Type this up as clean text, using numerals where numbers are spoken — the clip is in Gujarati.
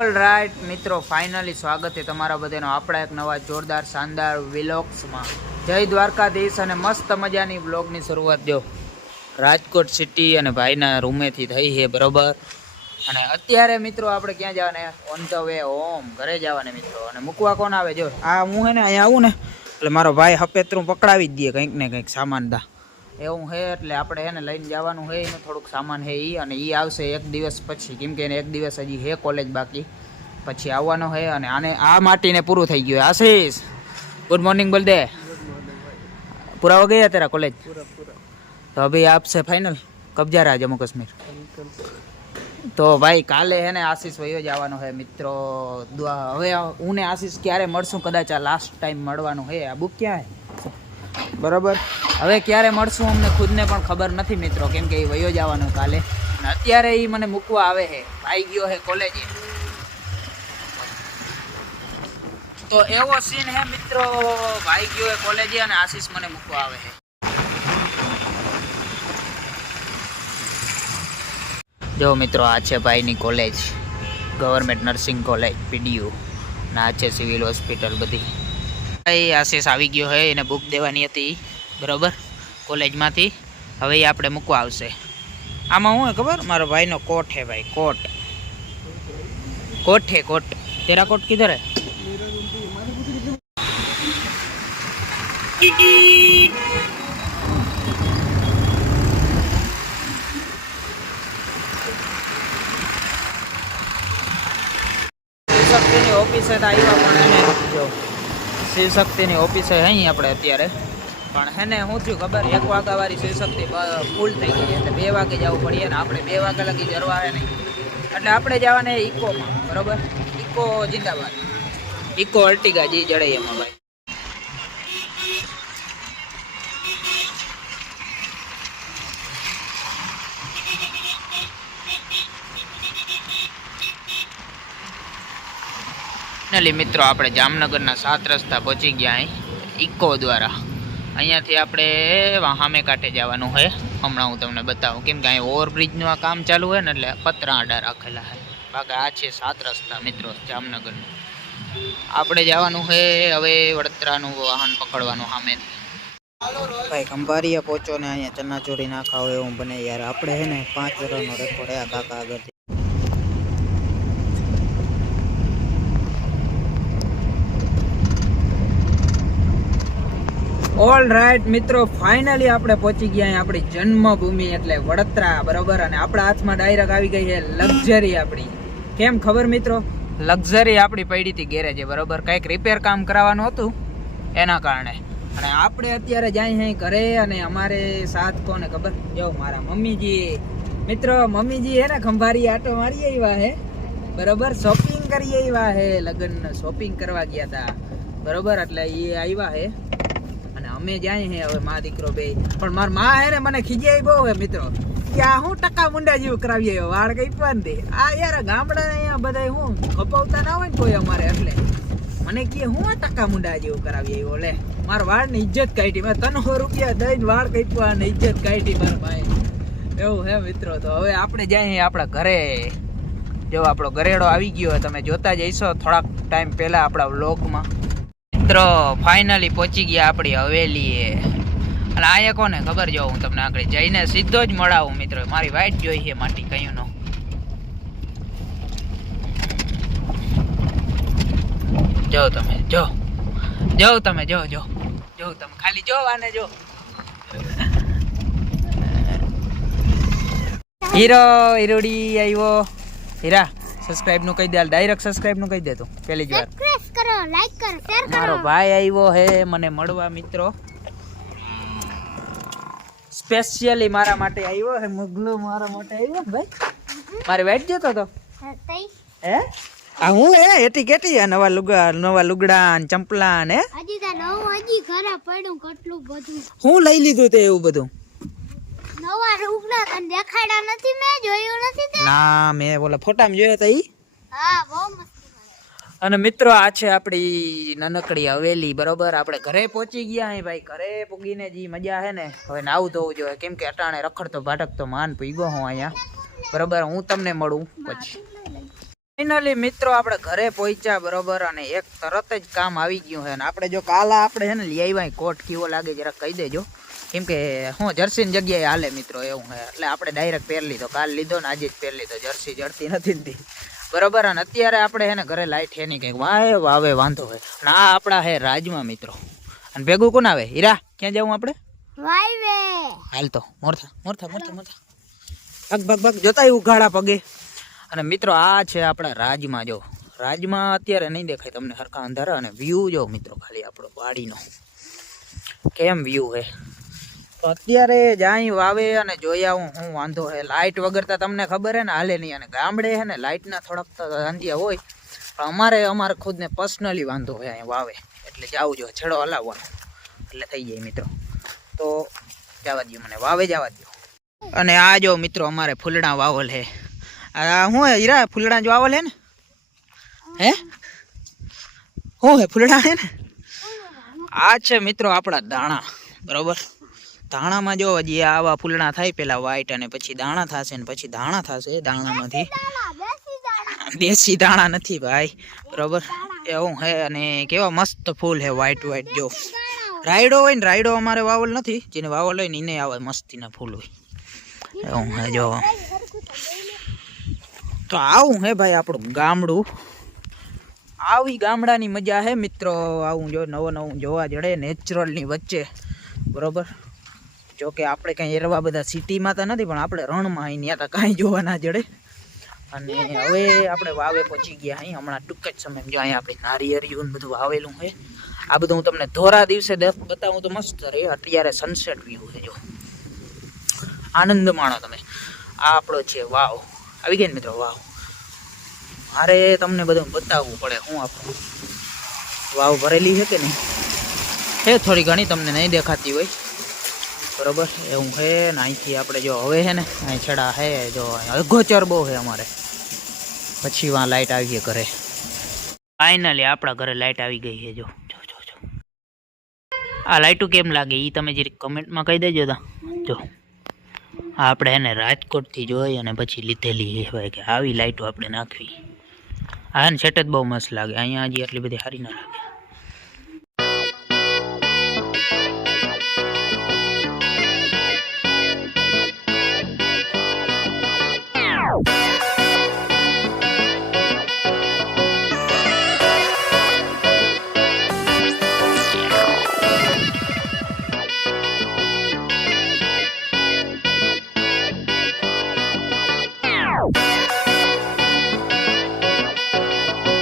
રાઈટ મિત્રો, ફાઇનલી સ્વાગત છે તમારા બધાનો આપણા એક નવા જોરદાર શાનદાર વ્લોગ્સમાં. જય દ્વારકાધીશ અને મસ્ત મજાની વ્લોગની શરૂઆત જો રાજકોટ સિટી અને ભાઈના રૂમેથી થઈ છે બરોબર. અને અત્યારે મિત્રો આપણે ક્યાં જવાના? ઓન ધ વે હોમ, ઘરે જવાને મિત્રો. અને મૂકવા કોણ આવે? જો આ હું હે ને અહીંયા આવું ને એટલે મારો ભાઈ હપેતરું પકડાવી જ દે કંઈક ને કંઈક સામાન દા એવું હે. એટલે આપણે હે ને લઈને જવાનું હે એનું થોડુંક સામાન હે એ, અને એ આવશે એક દિવસ પછી, કેમ કે એને એક દિવસ હજી હે કોલેજ બાકી, પછી આવવાનો હે. અને આને આ માટીને પૂરું થઈ ગયું. આશીષ ગુડ મોર્નિંગ બોલ દે. પૂરા હો ગયા તેરા કોલેજ? તો અભી આપશે ફાઇનલ કબ જા રહા જમ્મુ કાશ્મીર? તો ભાઈ કાલે હે ને આશીષ વયો જવાનો હે મિત્રો. હવે હું ને આશીષ ક્યારે મળશું? કદાચ આ લાસ્ટ ટાઈમ મળવાનું હે. આ બુક ક્યાં હે બરાબર? હવે ક્યારે મળશું અમને ખુદને પણ ખબર નથી મિત્રો, કેમ કે એ વયો જવાનો કાલે. અને અત્યારે એ મને મૂકવા આવે છે. ભાઈ ગયો હે કોલેજે. તો એવો સીન હે મિત્રો, ભાઈ ગયો હે કોલેજે અને આશીષ મને મૂકવા આવે છે. જો મિત્રો, આ છે ભાઈની college, government nursing college PDU, ને આ છે સિવિલ હોસ્પિટલ બધી. ભાઈ આશીષ આવી ગયો હે, એને બુક દેવાની હતી બરાબર કોલેજમાંથી. હવે એ આપણે મૂકવા આવશે. આમાં શું હે ખબર? મારો ભાઈનો કોટ હે ભાઈ, કોટ કોટ હે કોટ. તેરા કોટ કિધર હે? શિવશક્તિની ઓફિસે તો આવ્યા, પણ એને જો શિવશક્તિની ઓફિસે અહીં આપણે અત્યારે. પણ હે ને શું થયું ખબર? 1 વાગ્યા વાળી શિવશક્તિ ફૂલ થઈ ગઈ, એટલે 2 વાગે જવું પડીએ ને આપણે 2 વાગ્યા લગી જરવા હે નહીં. એટલે આપણે જવાને ઇકોમાં બરાબર. ઇકો જિંદાબાદ, ઇકો અર્ટિગા જી જડે એમાં ભાઈ. ફાઇનલી મિત્રો આપણે જામનગરના 7 રસ્તા પહોંચી ગયા અહીં ઇકો દ્વારા. અહીંયાથી આપણે સામે કાંઠે જવાનું હોય. હમણાં હું તમને બતાવું, કેમ કે અહીં ઓવરબ્રિજનું આ કામ ચાલુ હોય ને એટલે પતરા આડા રાખેલા છે. બાકી આ છે 7 રસ્તા મિત્રો જામનગરનું. આપણે જવાનું છે હવે વડોદરાનું વાહન પકડવાનું સામેથી. ભાઈ ખંભારિયા પહોંચો ને અહીંયા ચનાચોરી નાખા હોય એવું બને યાર. આપણે છે ને 5 વર્ષનો રેકોર્ડ આ કાકા આગળથી. ઓલ રાઈટ મિત્રો, ફાઇનલી આપણે પહોંચી ગયા અહીં આપણી જન્મભૂમિ એટલે વડોદરા બરોબર. અને આપણા હાથમાં ડાયરેક્ટ આવી ગઈ છે લક્ઝરી આપણી. કેમ ખબર મિત્રો? લક્ઝરી આપણી પડી હતી ગેરેજે બરોબર, કંઈક રિપેર કામ કરાવવાનું હતું એના કારણે. અને આપણે અત્યારે જાય અહીં ઘરે. અને અમારે સાથ કોને ખબર? જો મારા મમ્મીજી મિત્રો. મમ્મીજી હે ને ખંભારી આટો મારી આવ્યા હે બરોબર, શોપિંગ કરી આવ્યા હે, લગ્ન શોપિંગ કરવા ગયા હતા બરોબર. એટલે એ આવ્યા હે અને અમે જાય હે હવે મા દીકરો બે. પણ માર માં હે ને મને ખીજાઈ બહુ હે મિત્રો, કે આ હું ટકા મુંડા જેવું કરાવી આવ્યો, વાળ કઈ પણ દે. આ યાર ગામડા અહીંયા બધા હું ખપાવતા ના હોય ને કોઈ અમારે, એટલે મને કે હું આ ટકા મુંડા જેવું કરાવી આવ્યો. લે મારા વાળ ની ઇજ્જત કાઢી. મેં 300 રૂપિયા દઈને વાળ કાપ્યા અને ઇજ્જત કાઢી મારા ભાઈ. એવું હે મિત્રો. તો હવે આપણે જાય હે આપણા ઘરે. જો આપણો ઘરેડો આવી ગયો, તમે જોતા જઈશો થોડાક ટાઈમ પહેલા આપણા વ્લોગમાં. મિત્રો ફાઇનલી પહોંચી ગયા આપણી હવેલીએ. અને અહીંયા કોને ખબર? જો હું તમને આગળ જઈને સીધો જ મળાવું મિત્રો. મારી વાઈટ જોઈ છે માટી કયું નો. જો તમે જો તમે જો તમે ખાલી જો આને જો. હીરો હીરોડી આવ્યો. હીરા સબસ્ક્રાઇબ નું કહી દે, ડાયરેક્ટ સબસ્ક્રાઇબ નું કહી દે તું પહેલી જ વાર. સબસ્ક્રાઇબ કરો, લાઈક કરો, શેર કરો. મારો ભાઈ આવ્યો હે મને મળવા મિત્રો. સ્પેશિયલી મારા માટે આવ્યો હે. મુગલો મારા માટે આવ્યો ને ભાઈ. મારે વેટ જતો તો હે આ હું હે એટી કેટી નવા લુગડા ને ચંપલા ને હજી તો નવું હજી ઘરે પડ્યું કેટલું બધું. હું લઈ લીધું તે એવું બધું? નવા લુગડા તને દેખાડ્યા નથી? મેં જોયું નથી તે? ના મેં ઓલા ફોટામાં જોયા હતા ઈ. હા બહુ મસ્ત. અને મિત્રો આ છે આપણી નાનકડી હવેલી બરોબર. આપણે ઘરે પહોંચી ગયા હે ભાઈ. ઘરે પૂગીને જે મજા હે ને, હવે નાવું ધોવું જોઈએ, કેમ કે અટાણે રખડતો ભાટકતો માન પીગો હું અહીંયા બરોબર. હું તમને મળું પછી. ફાઇનલી મિત્રો આપણે ઘરે પહોંચ્યા બરોબર, અને એક તરત જ કામ આવી ગયું છે. અને આપણે જો કાલા આપણે છે ને લઈ આવ્યા કોટ કેવો લાગે જરા કહી દેજો, કેમ કે હું જર્સીની જગ્યાએ હાલે મિત્રો એવું છે, એટલે આપણે ડાયરેક્ટ પહેરી લીધો. કાલ લીધો ને આજે જ પહેરી લીધો, જર્સી જડતી નથી ને બરોબર. અને અત્યારે આપણે છે ને ઘરે લાઈટ છે નહીં, કંઈક વાવે વાંધો હોય. અને આ આપણા હે રાજમાં મિત્રો, અને ભેગું કોણ આવે? હીરા, ક્યાં જવું આપણે? વાયવે હાલ તો મોરથા મોરથા મોરથા મોરથા ભાગ ભાગ ભાગ જોતા ઉઘાડા પગે. અને મિત્રો આ છે આપણા રાજમાં. જો રાજમાં અત્યારે નહીં દેખાય તમને હરખા અંધારા, અને વ્યૂ જો મિત્રો ખાલી આપણો વાડીનો કેમ વ્યૂ છે. તો અત્યારે જાય વાવે અને જોઈ આવું હું વાંધો છે. લાઇટ વગરતા તમને ખબર હે ને હાલે નહીં, અને ગામડે છે ને લાઇટના થોડાક અંધિયા હોય, પણ અમારે ખુદને પર્સનલી વાંધો હોય અહીંયા વાવે, એટલે જાવું જો છેડો હલાવવાનો એટલે થઈ જાય મિત્રો. તો જવા દો મને, વાવે જવા દો. અને આ જો મિત્રો અમારે ફૂલડા વાવલ હે. હું હીરા ફૂલડા જો વાવલ હે ને? હે હું હે ફૂલડા હે ને? આ છે મિત્રો આપણા દાણા બરોબર. ધાણામાં જો હજી આવા ફૂલડા થાય, પેલા વ્હાઈટ અને પછી દાણા થશે ને પછી ધાણા થશે. દાણામાંથી દેશી દાણા નથી ભાઈ બરોબર, એવું હે. અને કેવા મસ્ત ફૂલ હે વ્હાઈટ વ્હાઈટ. જો રાયડો હોય ને, રાયડો અમારે વાવલ નથી, જેને વાવલ હોય ને એને આવે મસ્તીના ફૂલ હોય એવું હે. જો તો આવું હે ભાઈ આપણું ગામડું. આવી ગામડાની મજા હે મિત્રો. આવું જો નવું જોવા જડે નેચરલની વચ્ચે બરોબર. જો કે આપણે કંઈ એરવા બધા સિટીમાં તો નથી, પણ આપણે રણમાં અહીં ત્યાં તો કાંઈ જોવા ના જડે. અને હવે આપણે વાવે પહોંચી ગયા અહીં હમણાં ટૂંક જ સમયમાં. જો અહીંયા આપણે નારિયેળિયું બધું વાવેલું છે. આ બધું હું તમને ધોરા દિવસે બતાવું તો મસ્ત રહે. અત્યારે સનસેટ વ્યૂ છે, જો આનંદ માણો તમે. આ આપણો છે વાવ. આવી ગયા ને મિત્રો વાવ. મારે તમને બધું બતાવવું પડે. હું આપણું વાવ ભરેલી છે કે નહીં હે, થોડી ઘણી તમને નહીં દેખાતી હોય બરોબર એવું છે. ને અહીંથી આપણે જો હવે છે ને અહીં છેડા હે, જો અગોચર બહુ છે અમારે. પછી વાં લાઇટ આવી ગઈ ઘરે. ફાઇનલી આપણા ઘરે લાઇટ આવી ગઈ છે. જો જો જો જો આ લાઇટું કેમ લાગે એ તમે જરી કમેન્ટમાં કહી દેજો તા. જો આપણે એને રાજકોટથી જોઈ અને પછી લીધેલી હોય કે આવી લાઇટો આપણે નાખવી. આ ને સેટ જ બહુ મસ્ત લાગે. અહીંયા હજી આટલી બધી સારી ના લાગે.